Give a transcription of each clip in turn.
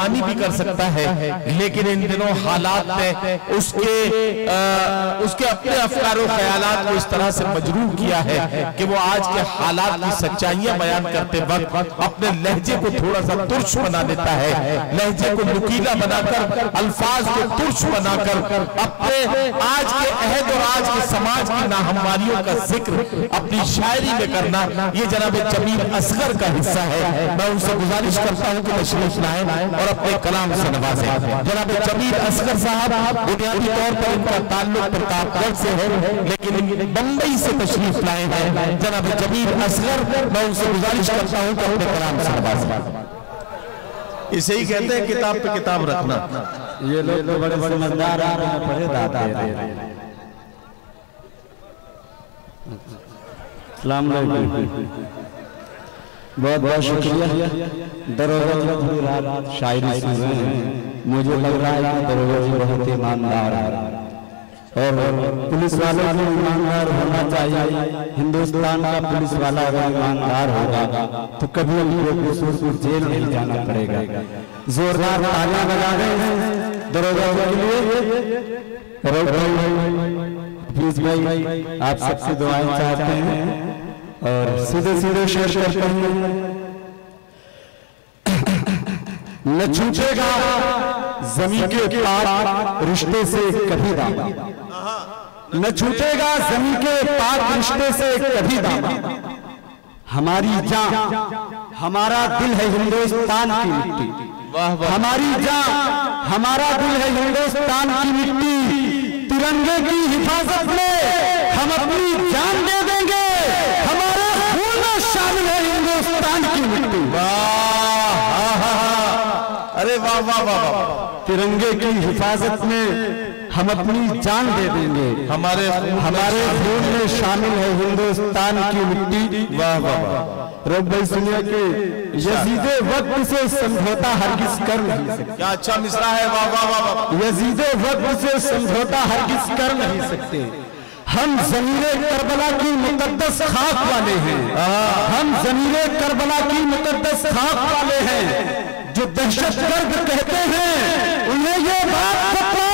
बदगुमानी भी कर सकता है, लेकिन इन दिनों हालात ने उसके अपने अफकार और ख्यालात को इस तरह से मजरूर किया है कि वो आज के हालात की सच्चाइयां बयान करते वक्त अपने लहजे को थोड़ा सा तुर्श बना देता है, लहजे को नुकीला बनाकर, अल्फाज को तुर्श बनाकर अपने आज के अहद और आज के समाज की नाहमवारियों का जिक्र अपनी शायरी में करना, ये जनाब जमील असगर का हिस्सा है। मैं उनसे गुजारिश करता हूं कि तशरीफ लाएं और अपने कलाम से नवाजें। जनाब जमील असगर साहब बुनियादी तौर पर इनका ताल्लुक प्रतापगढ़ से है, लेकिन बम्बई से तशरीफ लाए हैं जनाब जमील असगर। मैं उनसे गुजारिश करता हूं कि अपने कलाम से नवाजें। इसे ही कहते हैं किताब पे किताब रखना। ये लोग तो बड़े बड़े मजेदार आ रहे हैं, पढ़े दादा बहुत बहुत शुक्रिया। दरोगा शायरी सुन रहे हैं, मुझे लग रहा है कि दरोगा जी बहुत ईमानदार है और पुलिस वालों को ईमानदार होना चाहिए। हिंदुस्तान का पुलिस वाला अगर ईमानदार होगा तो कभी भी जेल नहीं जाना पड़ेगा। जोरदार तालियां बजा रहे हैं दरोगा के लिए। प्लीज भाई आप सबसे दुआएं चाहते हैं और सीधे सीधे शेयर करते हैं। न छूटेगा जमीन के पाक रिश्ते से कभी दावा, न छूटेगा जमीन के पाक रिश्ते से कभी दावा। हमारी जान हमारा दिल है हिंदुस्तान की मिट्टी, हमारी जान हमारा दिल है हिंदुस्तान की मिट्टी। तिरंगे की हिफाजत में हम अपनी जान दे देंगे, हमारे खून में शामिल है हिंदुस्तान की मिट्टी। अरे वाह वाह वाह। तिरंगे की हिफाजत में हम अपनी जान दे देंगे, हमारे खून में शामिल है हिंदुस्तान की मिट्टी। वाह वाह वाह। रब भाई सुनिए कि यजीदे वक्त से समझौता हरगिज कर नहीं सकते। क्या अच्छा मिसरा है, वाह वाह वाह। यजीदे वक्त से समझौता हरगिज कर नहीं सकते। हम ज़मीरे करबला की मुकद्दस खाक वाले हैं, हम ज़मीरे करबला की मुकद्दस खाक वाले हैं। जो दहशतगर्द कहते हैं उन्हें ये बात बताओ,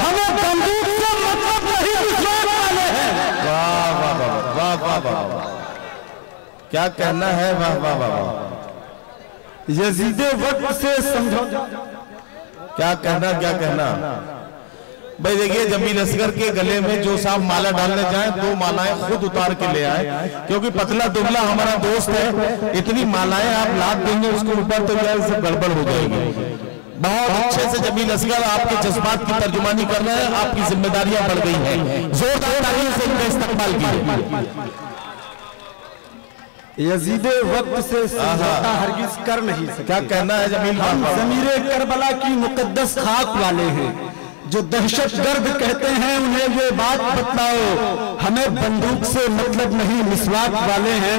हमें बंदूक से मतलब नहीं विश्वास वाले हैं। वाह वाह वाह वाह वाह वाह। क्या कहना है, वाह वाह वाह। यजीदे वक्त से समझौता, क्या कहना क्या कहना। भाई देखिए जमील असगर के गले में जो साहब माला डालने जाए 2 मालाएं खुद उतार के ले आए, क्योंकि पतला दुबला हमारा दोस्त है। इतनी मालाएं आप लाद देंगे उसके ऊपर तो यार सब गड़बड़ हो जाएगी। बहुत अच्छे से जमील असगर आपके जज्बात की तर्जुमानी कर रहे हैं, आपकी जिम्मेदारियां बढ़ गई हैं। जोरदार तालियों से इनका इस्तकबाल कीजिए। यजीदे वक्त से समझौता हरगिज कर नहीं सकते। क्या कहना है जमील। हम ज़मीरे करबला की मुकद्दस खाक वाले हैं। जो दहशतगर्द कहते हैं उन्हें ये बात बतलाओ, हमें बंदूक से मतलब नहीं मिसवाक वाले हैं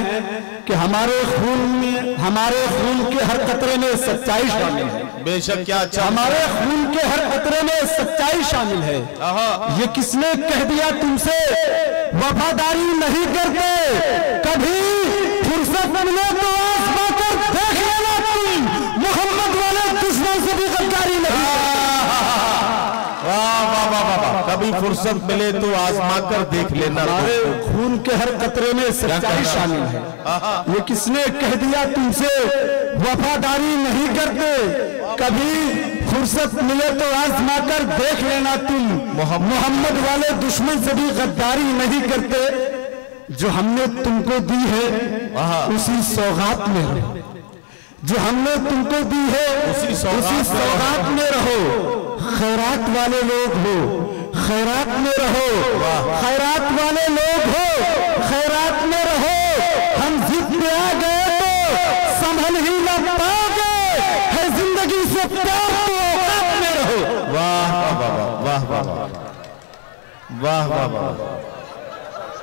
कि हमारे खून के हर कतरे में सच्चाई शामिल है। बेशक क्या अच्छा। हमारे खून के हर कतरे में सच्चाई शामिल है। ये किसने कह दिया तुमसे वफादारी नहीं करते, कभी फुर्सत मिले तो आज़मा कर देख लेना तुम, मोहम्मद वाले दुश्मन से भी गद्दारी नहीं। वाह वाह वाह वाह। कभी फुर्सत मिले तो आज़मा कर देख लेना, हमारे खून के हर कतरे में सच्चाई शामिल है। ये किसने कह दिया तुमसे वफादारी नहीं करते, कभी फुर्सत मिले तो आज़मा कर देख लेना तुम, मोहम्मद वाले दुश्मन से भी गद्दारी नहीं करते। जो हमने तुमको दी है उसी सौगात में रहो, जो हमने तुमको दी है उसी सौगात में रहो। खैरात वाले लोग हो, खैरात में रहो, खैरात वाले लोग हो, खैरात में रहो। हम जिद पे आ गए तो संभल ही न पाओगे, है जिंदगी से प्यार तो औकात में रहो। वाह वाह वाह वाह वाह वाह वाह।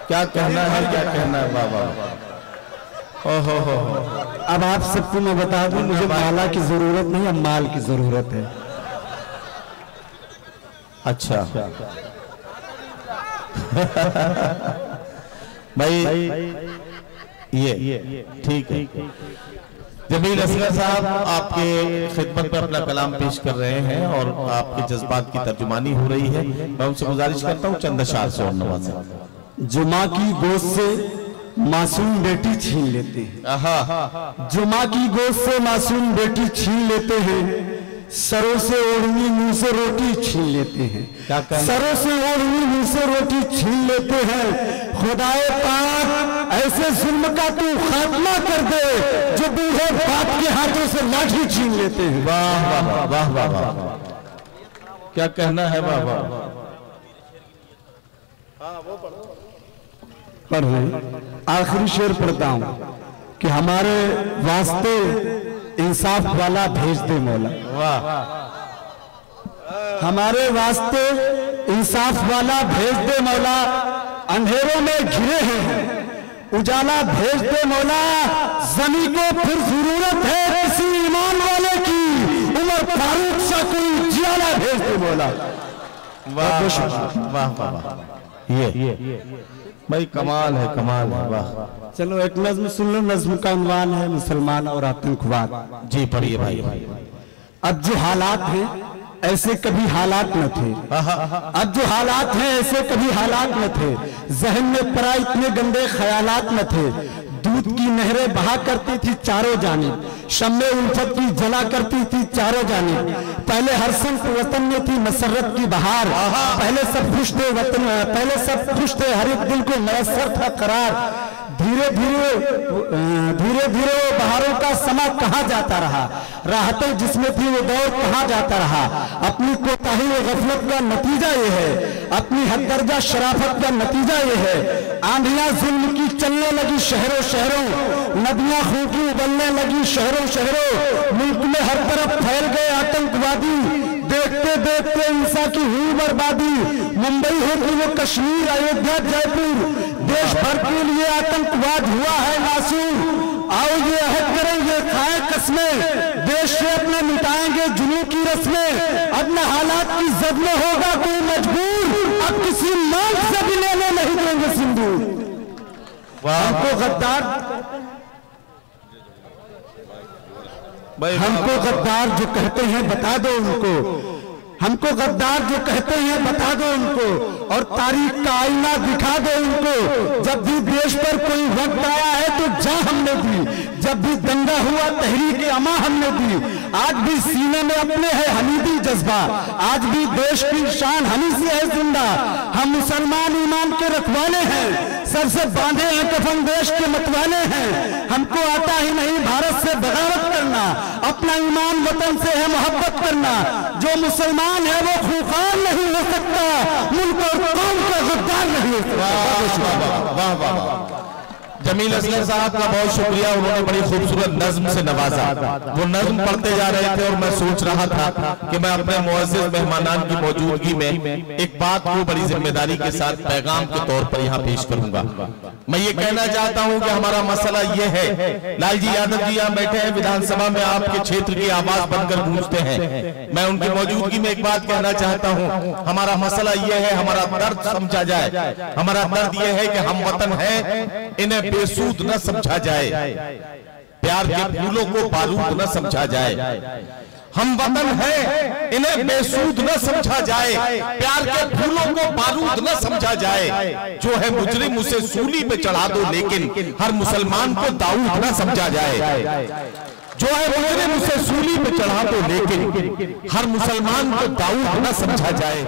क्या कहना है, क्या कहना है, वाह वाह। ओहो हो। अब आप सबको मैं बता दूं, मुझे माला की जरूरत नहीं, अब माल की जरूरत है। अच्छा भाई ये ठीक है। जमील असगर साहब आपके खिदमत में अपना कलाम पेश कर रहे हैं और आपके जज्बात की तर्जुमानी हो रही है। मैं उनसे गुजारिश करता हूँ चंद अशार से और नवाजें। जो माँ की गोद से मासूम बेटी छीन लेते हैं, जो माँ की गोद से मासूम बेटी छीन लेते हैं, सरों से ओढ़नी मुंह से रोटी छीन लेते हैं, सरों से ओढ़नी मुंह से रोटी छीन लेते हैं। खुदाए पाक ऐसे जुल्म का तू खात्मा कर दे जो बूढ़े बाप के हाथों से लाठी छीन लेते हैं। वाह वाह वाह वाह वाह, क्या कहना है। वाह वाह, पढ़ रहे आखिरी शेर पढ़ता हूं कि हमारे वास्ते इंसाफ वाला भेज दे मौला, हमारे वास्ते इंसाफ वाला भेज दे मौला। अंधेरों में घिरे हैं उजाला भेज दे मौला। जमी को फिर जरूरत है किसी ईमान वाले की, उमर फारूक सा कोई जियाला भेज दे मौला। वाह वाह वाह, ये भाई कमाल है, कमाल है। वाह, चलो एक नज्म सुन लो। नज्म का उन्वान है मुसलमान और आतंकवाद। जी पढ़िए भाई। अब जो हालात हैं ऐसे कभी हालात न थे, अब जो हालात हैं ऐसे कभी हालात न थे। जहन में परा इतने गंदे ख्यालात न थे। दूध की नहरें बहा करती थी चारों जानिब, शम्मे उल्फत की जला करती थी चारों जानिब। पहले हर संत वतन में थी मसरत की बहार, पहले सब खुश थे वतन, पहले सब खुश थे हर एक दिल को मैसर था करार। धीरे धीरे बहारों का समा कहाँ जाता रहा, राहतें जिसमें थी वो दौर कहाँ जाता रहा। अपनी कोताही व गफलत का नतीजा ये है, अपनी हद दर्जा शराफत का नतीजा ये है। आंधियां जुल्म की चलने लगी शहरों शहरों, नदियां खून की उबलने लगी शहरों शहरों। मुल्क में हर तरफ फैल गए आतंकवादी, देखते देखते इंसान की हुई बर्बादी। मुंबई हो कि वो कश्मीर, अयोध्या, जयपुर, देश भर के लिए आतंकवाद हुआ है नासूर। आओ ये अहद करेंगे खाए कसमें, देश से अपना मिटाएंगे जुनून की रस्में। अब न हालात की जद में होगा कोई मजबूर, अब किसी मांग से भी लेने नहीं देंगे सिंदूर। हमको गद्दार जो कहते हैं बता दो उनको, हमको गद्दार जो कहते हैं बता दो उनको, और तारीख का आईना दिखा दो उनको। जब भी देश पर कोई वक्त आया है तो जान हमने दी, जब भी दंगा हुआ तहरीक अमा हमने दी। आज भी सीने में अपने है हमीदी जज्बा, आज भी देश की शान हमी से है जिंदा। हम मुसलमान ईमान के रखवाले हैं, सर से बांधे हैं कफन देश के मतवाले हैं। हमको आता ही नहीं भारत से बगावत करना, अपना ईमान वतन से है मोहब्बत करना। जो मुसलमान है वो खूंखार नहीं हो सकता, मुल्क और कौम का गद्दार नहीं हो सकता। वाह वाह, जमील असगर साहब का बहुत शुक्रिया, उन्होंने बड़ी खूबसूरत नज्म से नवाजा। वो नज्म पढ़ते जा रहे थे और मैं सोच रहा था कि मैं अपने मुअज़्ज़िज़ मेहमानान की मौजूदगी में एक बात को बड़ी जिम्मेदारी के साथ पैगाम के तौर पर यहाँ पेश करूंगा। मैं ये कहना चाहता हूँ कि हमारा मसला ये है, लाल जी यादव जी यहाँ बैठे हैं, विधानसभा में आपके क्षेत्र की आवाज बनकर गूंजते हैं। मैं उनकी मौजूदगी में एक बात कहना चाहता हूँ, हमारा मसला ये है, हमारा दर्द समझा जाए। हमारा दर्द ये है कि हम वतन हैं, इन्हें बेसूद न समझा जाए, प्यार के फूलों को बारूद न समझा जाए। हम वतन हैं, इन्हें बेसूद न समझा जाए, प्यार के फूलों को बारूद न समझा जाए। जो है मुजरिम उसे सूली पे चढ़ा दो, लेकिन हर मुसलमान को दाऊद न समझा जाए। जो है मुजरिम उसे सूली पे चढ़ा दो, लेकिन हर मुसलमान को दाऊद न समझा जाए।